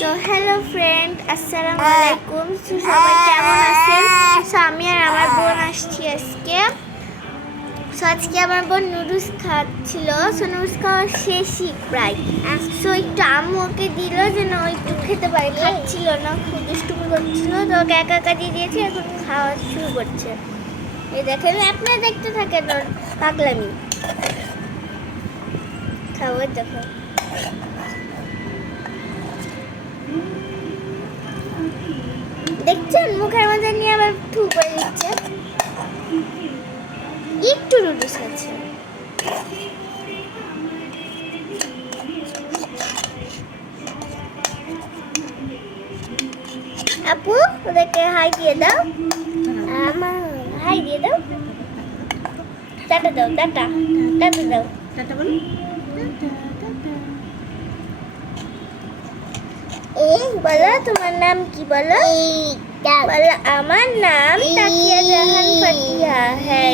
So hello friend, আসসালামু আলাইকুম। সবাই কেমন আছেন? সো আমি আর আমার বোন আসছি আজকে। সো আজকে আমার বোন নুডলস খাচ্ছিল। সো নুডলস খাওয়া শেষই প্রায়। সো একটু আম্মু ওকে দিল যেন ও একটু খেতে পারে, খাচ্ছিল না, খুব দুষ্টুমি করছিল, তো ওকে একা একা দিয়ে দিয়েছে, এখন খাওয়া শুরু করছে। এই দেখেন, আপনারা দেখতে থাকেন ওর পাগলামি। খাওয়া দেখো, দেখছেন মুখের মধ্যে নিয়ে আবার থু করে দিচ্ছে। একটু নুডলস আছে। আপু ওদেরকে হাই দিয়ে দাও, আমার হাই দিয়ে দাও, টাটা দাও, টাটা টাটা দাও, টাটা বলো। এই বলো তোমার নাম কি? বলো বলো আমার নাম তাকিয়া জাহান ফাতিয়া। হ্যাঁ,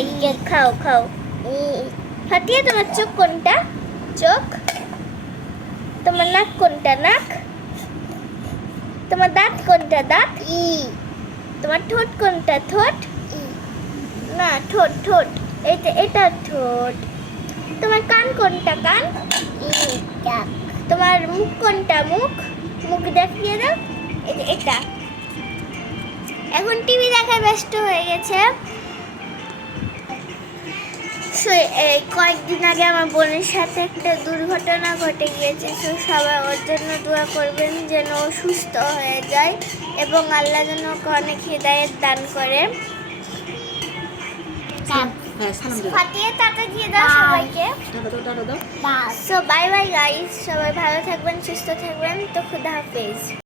খাও খাও। ফাতিয়া, তোমার চোখ কোনটা? চোখ। তোমার নাক কোনটা? নাক। তোমার দাঁত কোনটা? দাঁত। তোমার ঠোঁট কোনটা? ঠোঁট। না, ঠোঁট ঠোঁট, এটা ঠোঁট। তোমার কান কোনটা? কান। তোমার মুখ কোনটা? মুখ। মুখ দেখিয়ে দাও, এটা। এখন টিভি দেখায় ব্যস্ত হয়ে গেছে। কয়েকদিন আগে আমার বোনের সাথে একটা দুর্ঘটনা ঘটে গিয়েছে। তো সবাই ওর জন্য দোয়া করবেন যেন ও সুস্থ হয়ে যায় এবং আল্লাহ যেন ওকে অনেক হৃদায়ত দান করে। ফাটিয়ে টাটা দিয়ে দাও সবাইকে। সো বাই বাই গাইস, সবাই ভালো থাকবেন, সুস্থ থাকবেন। তো খুদা হাফেজ।